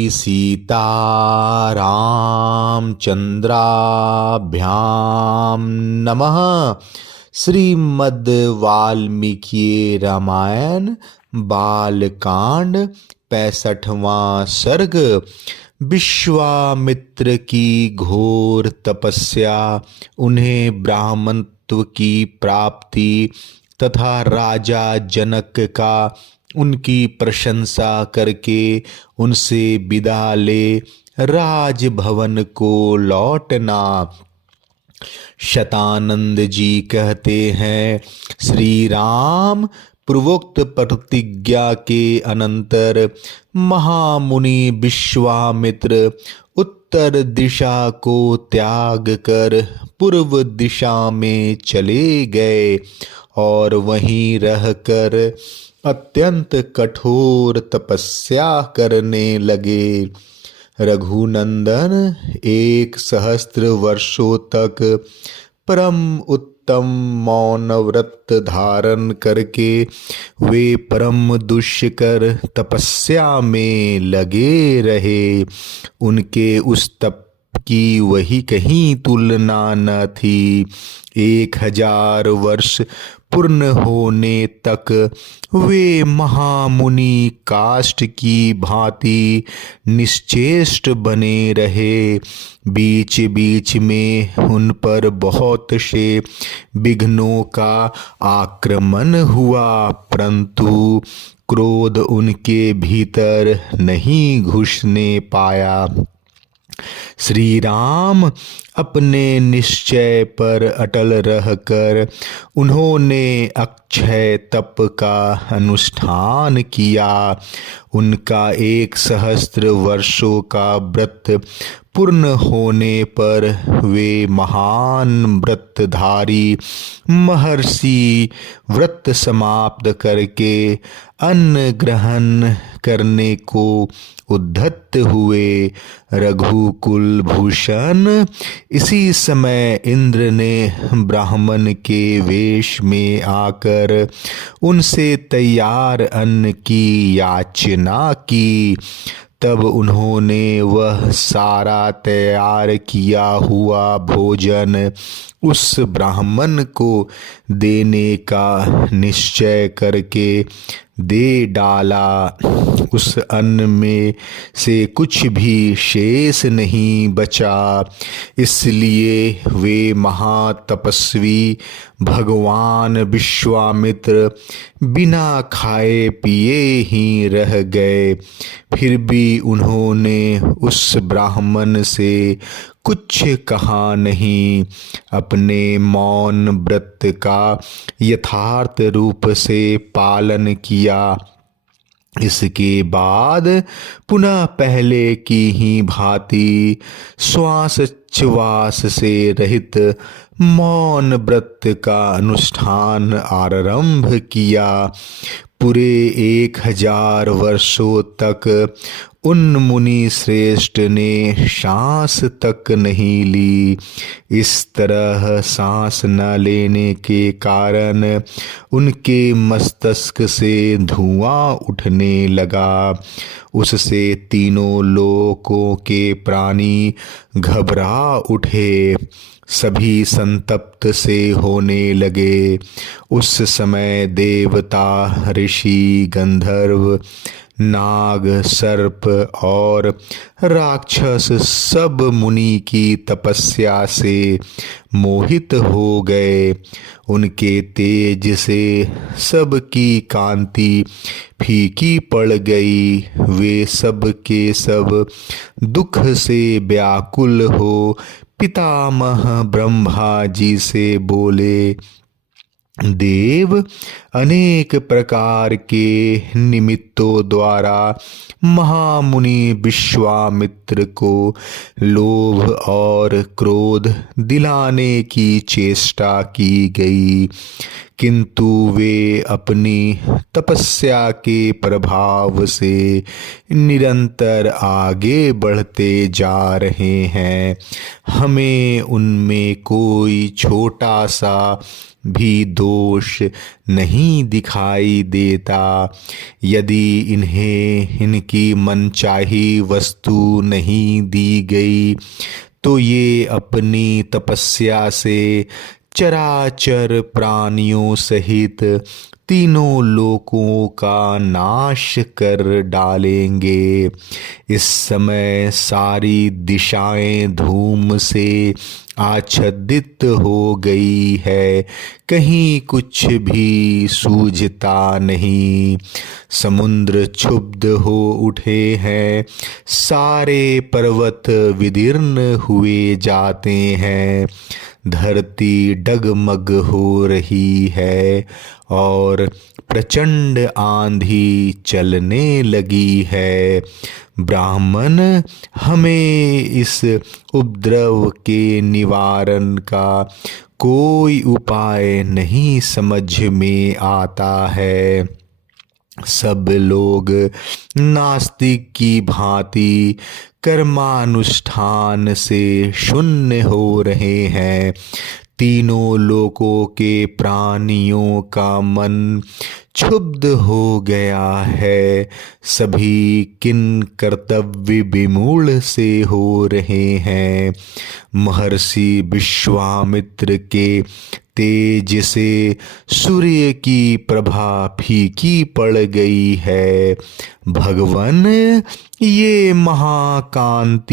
सीतारामचंद्राभ्याम नमः। श्रीमद् वाल्मीकि रामायण बालकांड 65वां सर्ग। विश्वामित्र की घोर तपस्या, उन्हें ब्राह्मणत्व की प्राप्ति तथा राजा जनक का उनकी प्रशंसा करके उनसे विदा ले राजभवन को लौटना। शतानंद जी कहते हैं, श्री राम पूर्वोक्त प्रतिज्ञा के अनंतर महामुनि विश्वामित्र उत्तर दिशा को त्याग कर पूर्व दिशा में चले गए और वहीं रहकर अत्यंत कठोर तपस्या करने लगे। रघुनंदन 1 सहस्त्र वर्षों तक परम उत्तम मौन व्रत धारण करके वे परम दुष्कर तपस्या में लगे रहे। उनके उस तप की वही कहीं तुलना न थी। 1000 वर्ष पूर्ण होने तक वे महामुनि काष्ठ की भांति निश्चेष्ट बने रहे। बीच बीच में उन पर बहुत से विघ्नों का आक्रमण हुआ, परंतु क्रोध उनके भीतर नहीं घुसने पाया। श्री राम अपने निश्चय पर अटल रहकर उन्होंने अक्षय तप का अनुष्ठान किया। उनका 1 सहस्त्र वर्षों का व्रत पूर्ण होने पर वे महान व्रतधारी महर्षि भृत्य समाप्त करके अन्न ग्रहण करने को उद्धत हुए। रघुकुल भूषण इसी समय इंद्र ने ब्राह्मण के वेश में आकर उनसे तैयार अन्न की याचना की। तब उन्होंने वह सारा तैयार किया हुआ भोजन उस ब्राह्मण को देने का निश्चय करके दे डाला। उस अन्न में से कुछ भी शेष नहीं बचा। इसलिए वे महातपस्वी भगवान विश्वामित्र बिना खाए पिए ही रह गए। फिर भी उन्होंने उस ब्राह्मण से कुछ कहा नहीं। अपने मौन व्रत का यथार्थ रूप से पालन किया। इसके बाद पुनः पहले की ही भांति श्वासोच्छ्वास से रहित मौन व्रत का अनुष्ठान आरंभ किया। पूरे 1000 वर्षों तक उन मुनि श्रेष्ठ ने सांस तक नहीं ली। इस तरह सांस न लेने के कारण उनके मस्तिष्क से धुआं उठने लगा। उससे तीनों लोकों के प्राणी घबरा उठे, सभी संतप्त से होने लगे। उस समय देवता, ऋषि, गंधर्व, नाग, सर्प और राक्षस सब मुनि की तपस्या से मोहित हो गए। उनके तेज से सबकी कांति फीकी पड़ गई। वे सब के सब दुख से व्याकुल हो पितामह ब्रह्मा जी से बोले, देव अनेक प्रकार के निमित्तों द्वारा महामुनि विश्वामित्र को लोभ और क्रोध दिलाने की चेष्टा की गई, किंतु वे अपनी तपस्या के प्रभाव से निरंतर आगे बढ़ते जा रहे हैं। हमें उनमें कोई छोटा सा भी दोष नहीं दिखाई देता। यदि इन्हें इनकी मनचाही वस्तु नहीं दी गई तो ये अपनी तपस्या से चराचर प्राणियों सहित तीनों लोकों का नाश कर डालेंगे। इस समय सारी दिशाएं धूम से आच्छादित हो गई है, कहीं कुछ भी सूझता नहीं। समुद्र क्षुब्ध हो उठे हैं, सारे पर्वत विदीर्ण हुए जाते हैं। धरती डगमग हो रही है और प्रचंड आंधी चलने लगी है। ब्राह्मण, हमें इस उपद्रव के निवारण का कोई उपाय नहीं समझ में आता है। सब लोग नास्तिक की भांति कर्मानुष्ठान से शून्य हो रहे हैं। तीनों लोकों के प्राणियों का मन क्षुब्ध हो गया है। सभी किन कर्तव्य विमूढ़ से हो रहे हैं। महर्षि विश्वामित्र के तेज से सूर्य की प्रभा फीकी पड़ गई है। भगवन, ये महाकांतिमान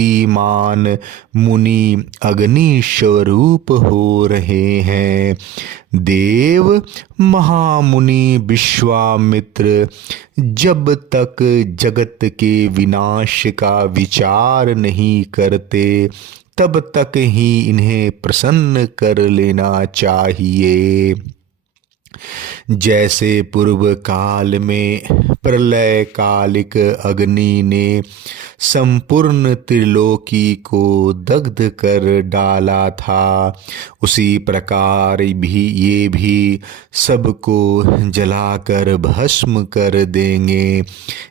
मुनि अग्नि स्वरूप हो रहे हैं। देव महामुनि विश्वामित्र जब तक जगत के विनाश का विचार नहीं करते तब तक ही इन्हें प्रसन्न कर लेना चाहिए। जैसे पूर्व काल में प्रलय कालिक अग्नि ने संपूर्ण त्रिलोकी को दग्ध कर डाला था, उसी प्रकार भी ये भी सबको जलाकर भस्म कर देंगे।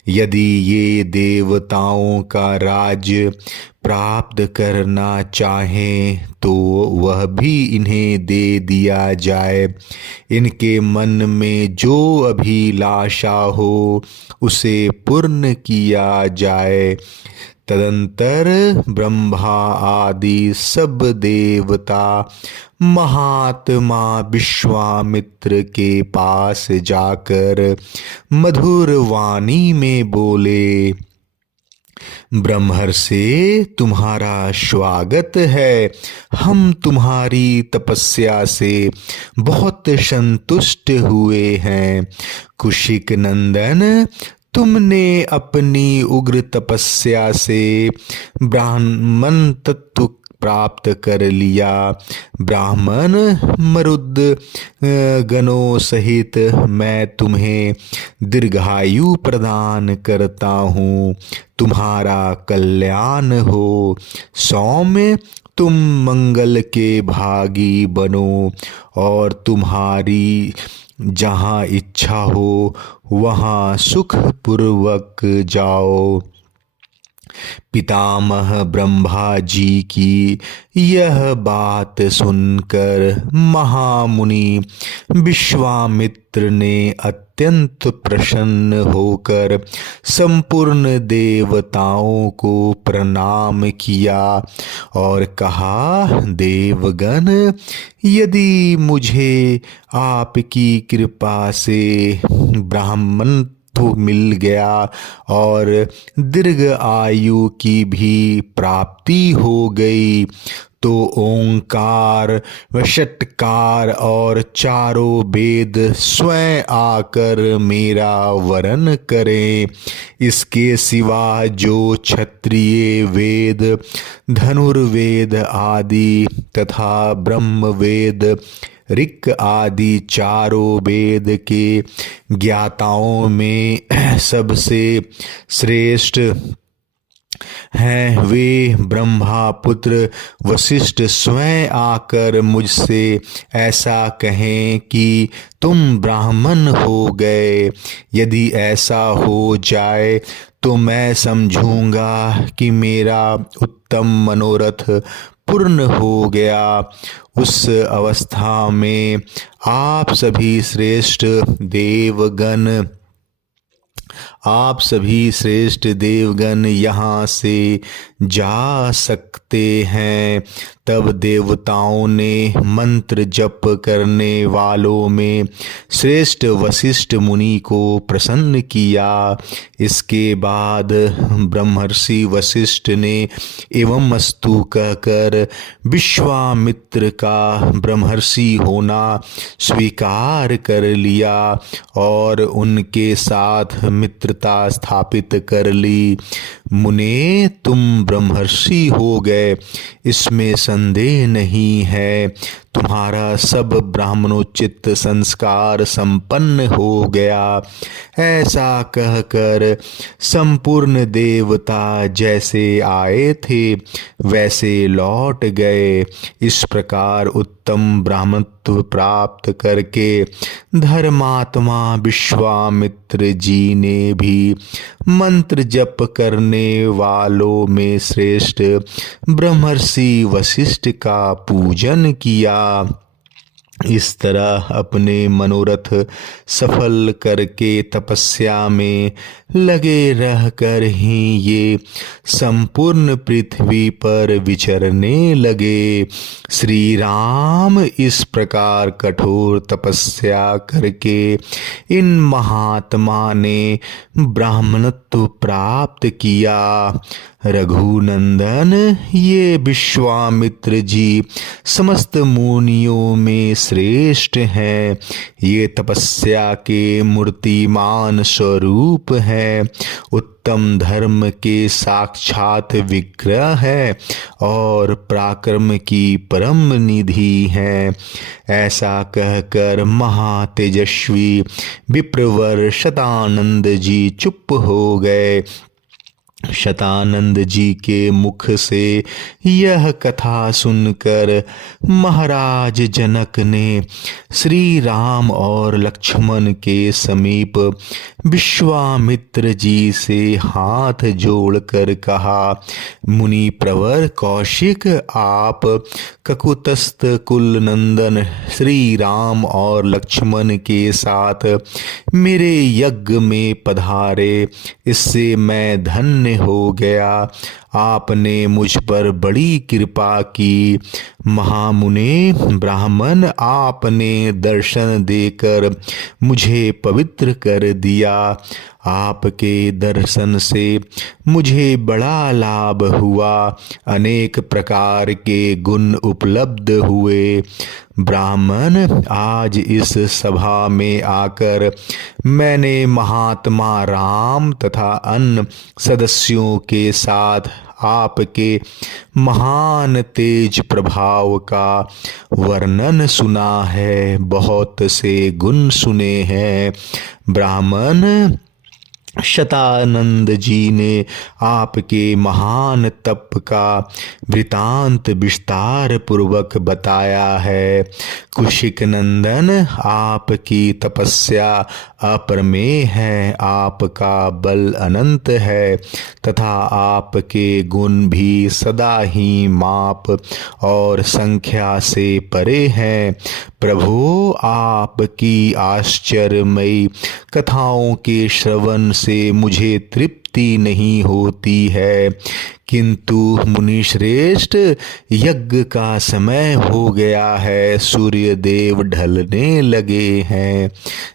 यदि ये देवताओं का राज्य प्राप्त करना चाहें तो वह भी इन्हें दे दिया जाए। इनके मन में जो अभिलाषा हो उसे पूर्ण किया जाए। तदंतर ब्रह्मा आदि सब देवता महात्मा विश्वामित्र के पास जाकर मधुर वाणी में बोले, ब्रह्मर्षि, तुम्हारा स्वागत है। हम तुम्हारी तपस्या से बहुत संतुष्ट हुए हैं। कुशिक नंदन, तुमने अपनी उग्र तपस्या से ब्राह्मण तत्व प्राप्त कर लिया। ब्राह्मण मरुद गणों सहित मैं तुम्हें दीर्घायु प्रदान करता हूँ। तुम्हारा कल्याण हो। सौम्य, तुम मंगल के भागी बनो और तुम्हारी जहाँ इच्छा हो वहाँ सुखपूर्वक जाओ। पितामह ब्रह्मा जी की यह बात सुनकर महामुनि विश्वामित्र ने अत्यंत प्रसन्न होकर संपूर्ण देवताओं को प्रणाम किया और कहा, देवगण, यदि मुझे आपकी कृपा से ब्राह्मण तो मिल गया और दीर्घ आयु की भी प्राप्ति हो गई तो ओंकार व षटकार और चारों वेद स्वयं आकर मेरा वरण करें। इसके सिवा जो क्षत्रिय वेद, धनुर्वेद आदि तथा ब्रह्म वेद, ऋक् आदि चारों वेद के ज्ञाताओं में सबसे श्रेष्ठ हैं, वे ब्रह्मापुत्र वशिष्ठ स्वयं आकर मुझसे ऐसा कहें कि तुम ब्राह्मण हो गए। यदि ऐसा हो जाए तो मैं समझूंगा कि मेरा उत्तम मनोरथ पूर्ण हो गया। उस अवस्था में आप सभी श्रेष्ठ देवगण यहाँ से जा सकते हैं। तब देवताओं ने मंत्र जप करने वालों में श्रेष्ठ वशिष्ठ मुनि को प्रसन्न किया। इसके बाद ब्रह्मर्षि वशिष्ठ ने एवं अस्तु कहकर विश्वामित्र का ब्रह्मर्षि होना स्वीकार कर लिया और उनके साथ मित्रता स्थापित कर ली। मुने, तुम ब्रह्मर्षि हो गए, इसमें संदेह नहीं है। तुम्हारा सब ब्राह्मणोचित संस्कार संपन्न हो गया। ऐसा कहकर संपूर्ण देवता जैसे आए थे वैसे लौट गए। इस प्रकार उत्तम ब्राह्मणत्व प्राप्त करके धर्मात्मा विश्वामित्र जी ने भी मंत्र जप करने वालों में श्रेष्ठ ब्रह्मर्षि वशिष्ठ का पूजन किया। इस तरह अपने मनोरथ सफल करके तपस्या में लगे रहकर ही ये संपूर्ण पृथ्वी पर विचरने लगे। श्री राम इस प्रकार कठोर तपस्या करके इन महात्मा ने ब्राह्मणत्व प्राप्त किया। रघुनंदन, ये विश्वामित्र जी समस्त मुनियों में श्रेष्ठ हैं। ये तपस्या के मूर्तिमान स्वरूप हैं, उत्तम धर्म के साक्षात विग्रह है और पराक्रम की परम निधि हैं। ऐसा कहकर महातेजस्वी विप्रवर शतानंद जी चुप हो गए। शतानंद जी के मुख से यह कथा सुनकर महाराज जनक ने श्री राम और लक्ष्मण के समीप विश्वामित्र जी से हाथ जोड़कर कहा, मुनि प्रवर कौशिक, आप ककुतस्थ कुल नंदन श्री राम और लक्ष्मण के साथ मेरे यज्ञ में पधारे, इससे मैं धन्य हो गया। आपने मुझ पर बड़ी कृपा की। महामुने ब्राह्मण, आपने दर्शन देकर मुझे पवित्र कर दिया। आपके दर्शन से मुझे बड़ा लाभ हुआ, अनेक प्रकार के गुण उपलब्ध हुए। ब्राह्मण, आज इस सभा में आकर मैंने महात्मा राम तथा अन्य सदस्यों के साथ आपके महान तेज प्रभाव का वर्णन सुना है, बहुत से गुण सुने हैं। ब्राह्मण, शतानंद जी ने आपके महान तप का वृतांत विस्तार पूर्वक बताया है। कुशिक नंदन, आपकी तपस्या अप्रमेय है, आपका बल अनंत है तथा आपके गुण भी सदा ही माप और संख्या से परे हैं। प्रभु, आपकी आश्चर्यमयी कथाओं के श्रवण से मुझे तृप्ति नहीं होती है, किंतु मुनि श्रेष्ठ, यज्ञ का समय हो गया है, सूर्य देव ढलने लगे हैं।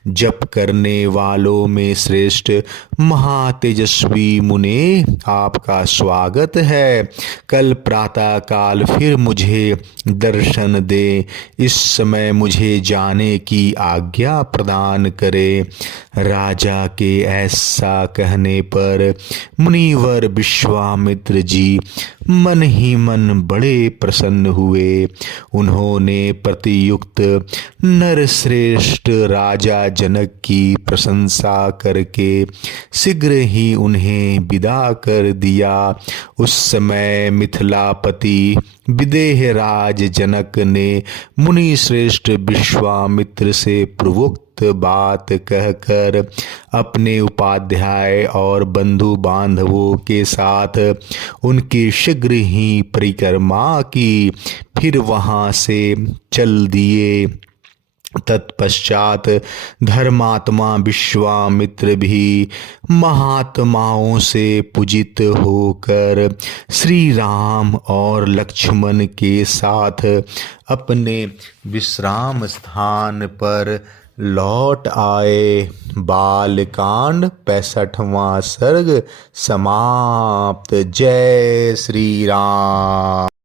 जप करने वालों में श्रेष्ठ महातेजस्वी मुने, आपका स्वागत है। कल प्रातः काल फिर मुझे दर्शन दे, इस समय मुझे जाने की आज्ञा प्रदान करे। राजा के ऐसा कहने पर मुनिवर विश्वामित्र जी मन ही मन बड़े प्रसन्न हुए। उन्होंने प्रतियुक्त नरश्रेष्ठ राजा जनक की प्रशंसा करके शीघ्र ही उन्हें विदा कर दिया। उस समय मिथिलापति विदेह राज जनक ने मुनि श्रेष्ठ विश्वामित्र से पूर्वोक्त बात कहकर अपने उपाध्याय और बंधु बांधवों के साथ उनकी शीघ्र शीघ्र ही परिक्रमा की, फिर वहाँ से चल दिए। तत्पश्चात धर्मात्मा विश्वामित्र भी महात्माओं से पूजित होकर श्री राम और लक्ष्मण के साथ अपने विश्राम स्थान पर लौट आए। बालकांड 65वां सर्ग समाप्त। जय श्री राम।